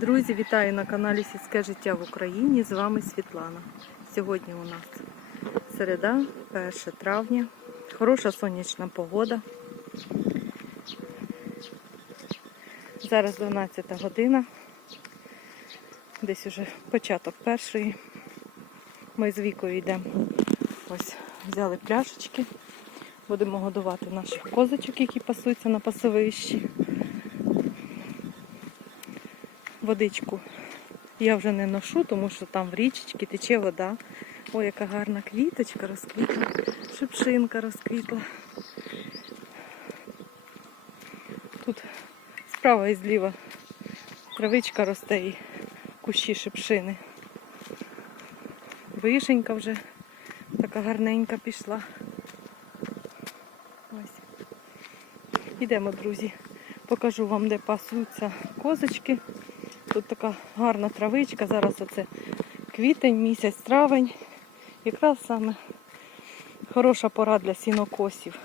Друзі, вітаю на каналі Сільське життя в Україні. З вами Світлана. Сьогодні у нас середа, 1 травня. Хороша сонячна погода. Зараз 12 година. Десь уже початок першої. Ми з вікою йдемо. Ось взяли пляшечки. Будемо годувати наших козочок, які пасуться на пасовищі. Водичку я вже не ношу, тому що там в річечці тече вода. Ой, яка гарна квіточка розквітла, шипшинка розквітла. Тут справа і зліва травичка росте і кущі шипшини. Вишенька вже така гарненька пішла. Ось. Ідемо, друзі. Покажу вам, де пасуться козочки. Тут така гарна травичка. Зараз оце квітень, місяць, травень. Якраз саме хороша пора для сінокосів.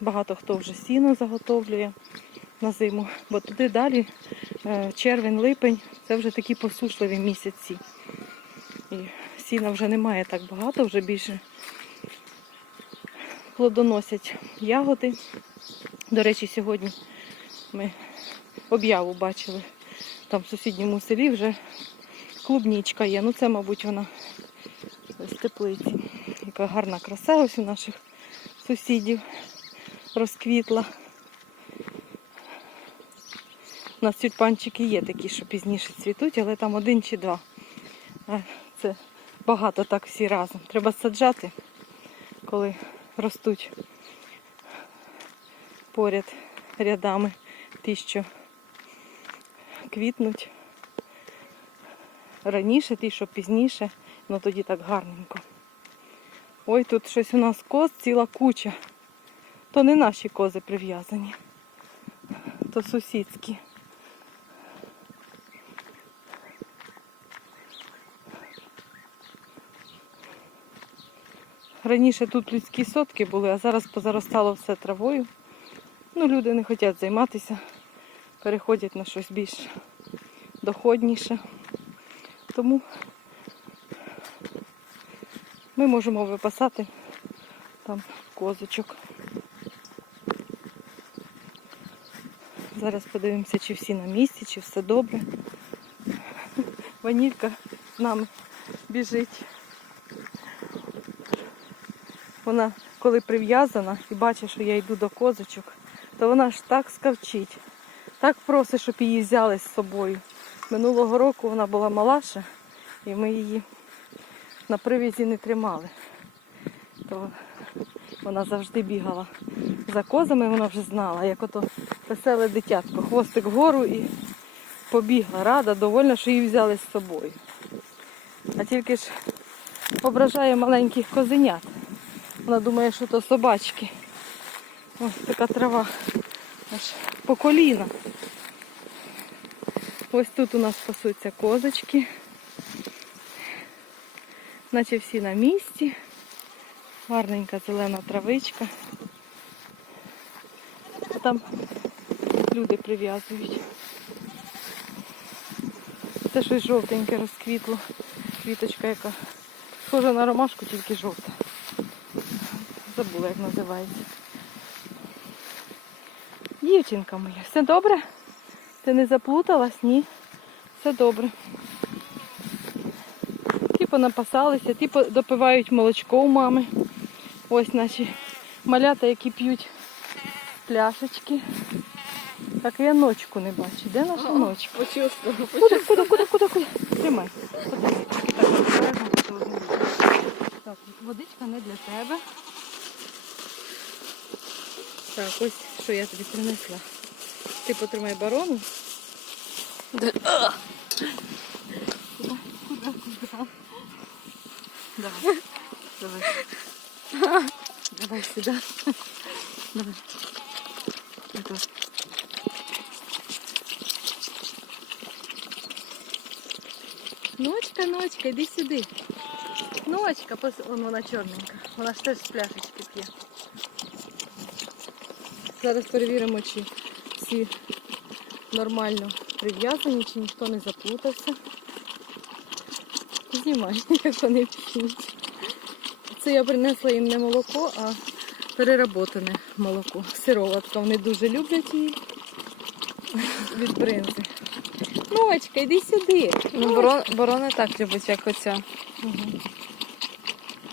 Багато хто вже сіно заготовлює на зиму, бо туди далі е, червень, липень це вже такі посушливі місяці. І сіна вже немає так багато, вже більше плодоносять ягоди. До речі, сьогодні ми об'яву бачили. Там в сусідньому селі вже клубнічка є. Ну це, мабуть, вона з теплиці. Яка гарна краса ось у наших сусідів розквітла. У нас тюльпанчики є такі, що пізніше цвітуть, але там один чи два. Це багато так всі разом. Треба саджати, коли ростуть поряд рядами ті, що квітнуть раніше, ті, що пізніше, ну тоді так гарненько. Ой, тут щось у нас коз ціла куча. То не наші кози прив'язані, то сусідські. Раніше тут людські сотки були, а зараз позаростало все травою. Ну, люди не хочуть займатися, переходять на щось більш доходніше. Тому ми можемо випасати там козочок. Зараз подивимося, чи всі на місці, чи все добре. Ванілька з нами біжить. Вона, коли прив'язана і бачить, що я йду до козочок, то вона ж так скавчить, так просить, щоб її взяли з собою. Минулого року вона була малаша, і ми її на привізі не тримали. То вона завжди бігала за козами, вона вже знала, як ото веселе дитятко. Хвостик вгору і побігла. Рада, довольна, що її взяли з собою. А тільки ж ображає маленьких козенят. Вона думає, що то собачки. Ось така трава аж по коліна. Ось тут у нас пасуться козочки. Наче всі на місці. Гарненька зелена травичка. Там люди прив'язують. Це щось жовтеньке розквітло. Квіточка яка. Схожа на ромашку, тільки жовта. Забула, як називається. Дівчинка моя, все добре? Ти не заплуталась? Ні. Все добре. Ті понапасалися, ті допивають молочко у мами. Ось наші малята, які п'ють пляшечки. Так, я ночку не бачу. Де наша ночка? Почувствовала. Куди, куди, куди, куди, куди? Тримай. Так, водичка не для тебе. Так, ось що я тобі принесла. Ти потримай барону. Куди? Куди? Куди? Давай. Давай. Давай сюди. Давай. Давай. Ночка, ночка, іди сюди. Ночка, пос- вон вона чорненька. Вона ж теж з пляшечки п'є. Зараз перевіримо, чи всі нормально Прив'язані, чи ніхто не заплутався. Знімай, як вони п'ють. Це я принесла їм не молоко, а переработане молоко. Сироватка. Вони дуже люблять її від бринзи. Ночка, йди сюди. Ну, борон, борони так любить, як оця. Угу.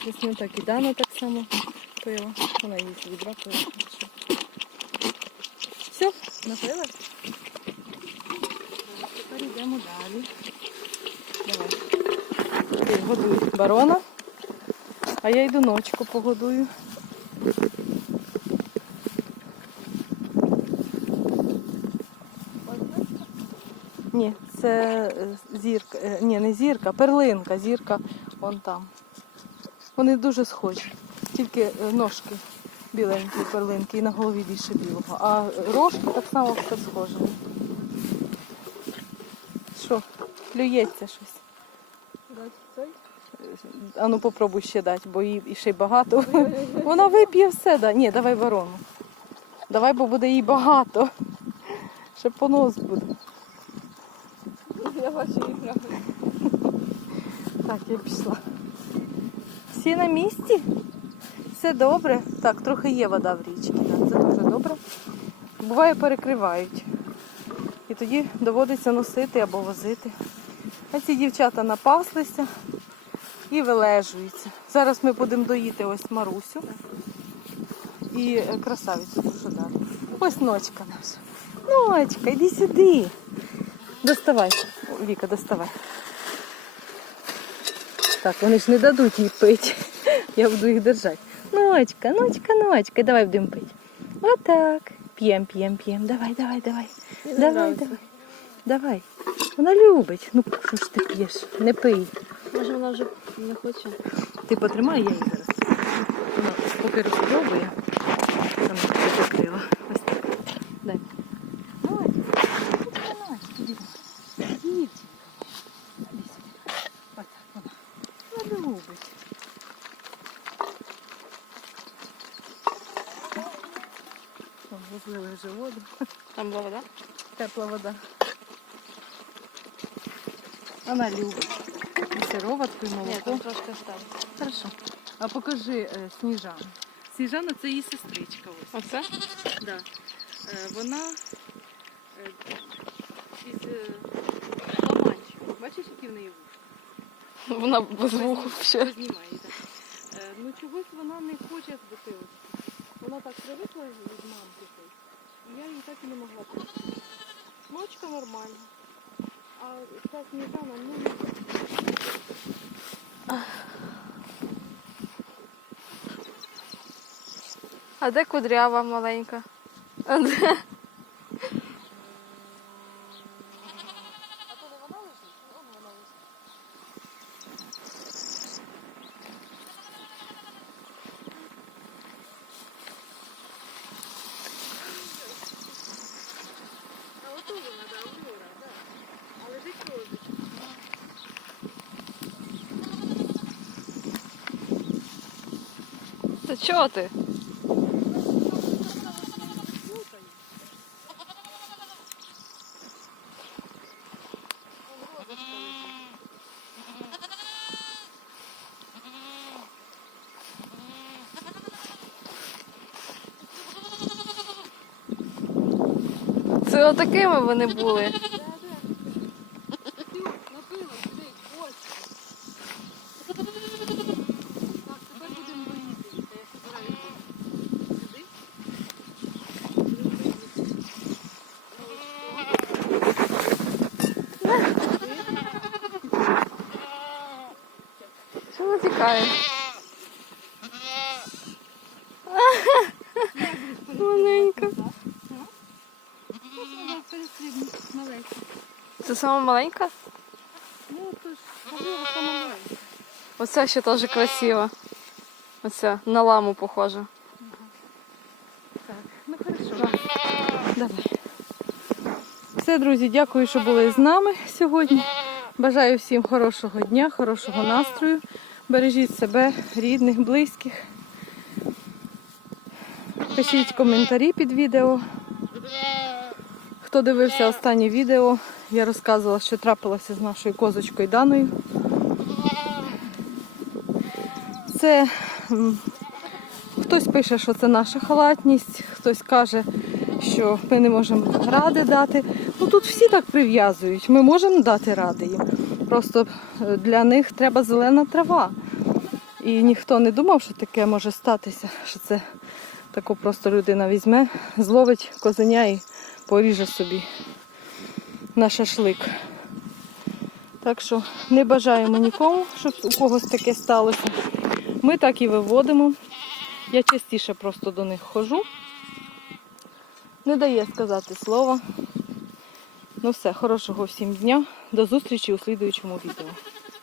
Десь не так і Дана так само пила. Вона її з. Все, напилась? Йдемо далі. Давай. Ти барона, а я йду ночку погодую. Ні, це е, зірка. е, Ні, не зірка, перлинка, зірка вон там. Вони дуже схожі. Тільки е, ножки біленькі, перлинки і на голові більше білого. А рожки так само все схоже. Що, плюється щось? А ну попробуй ще дати, бо їй ще й багато. Вона вип'є все, да. Ні, давай ворону. Давай, бо буде їй багато. Ще понос буде. Я бачу їх Так, я пішла. Всі на місці? Все добре. Так, трохи є вода в річці, це дуже добре. Буває, перекривають. І тоді доводиться носити або возити. А ці дівчата напаслися і вилежуються. Зараз ми будемо доїти ось Марусю і е, красавицю дуже далі. Ось ночка наша. Ночка, йди сюди. Доставай, Віка, доставай. Так, вони ж не дадуть їй пити. Я буду їх держати. Ночка, ночка, ночка. Давай будемо пити. Отак. П'єм, п'єм, п'єм. Давай, давай, давай. Давай, давай. Давай. Вона любить. Ну, що ж ти п'єш? Не пий. Може вона вже не хоче. Ти потримай, я її зараз. Вона поки розпробує. Все закрила. Ось так. Дай. Ночка, ночка, ночка. Іди. Іди. Іди сюди. Отак вона. Вона любить. О, Розлили вже воду. Там була вода? Тепла вода. Вона любить. І сироватку, і Ні, молоко. там трошки осталось. Хорошо. А покажи е, Сніжану. Сніжана це її сестричка. Ось. Оце? Да. Е, вона е, із е, ламанчиків. Бачиш, які в неї вушка? Вона без вуху ще. Знімає, так. Е, ну чогось вона не хоче з бутилочки. Вона так привикла від мамки. І я її так і не могла пити. Ночка нормальна. А ця сніжана, ну А де кудрява маленька? А де? А то не вона лежить? Вон вона лежить. А ото вона, да, Аврора, да. А лежить козочка. Та чого ти? Це отакими вони були. Напила, сидить, ось. Так, тепер будемо доїти. Я собираю сюди. Що вона тікає? Маленька. Маленька. Це сама маленька? Ну, то ж, сама маленька. Оця ще теж красива. Оця на ламу похожа. Так, ну хорошо. Давай. Все, друзі, дякую, що були з нами сьогодні. Бажаю всім хорошого дня, хорошого настрою. Бережіть себе, рідних, близьких. Пишіть коментарі під відео. Хто дивився останнє відео я розказувала, що трапилося з нашою козочкою Даною. Це хтось пише, що це наша халатність, хтось каже, що ми не можемо ради дати. Ну тут всі так прив'язують. Ми можемо дати ради їм. Просто е, для них треба зелена трава. І ніхто не думав, що таке може статися, що це таку просто людина візьме, зловить козеня і поріже собі на шашлик. Так що не бажаємо нікому, щоб у когось таке сталося. Ми так і виводимо. Я частіше просто до них ходжу. Не дає сказати слова. Ну все, хорошого всім дня. До зустрічі у слідуючому відео.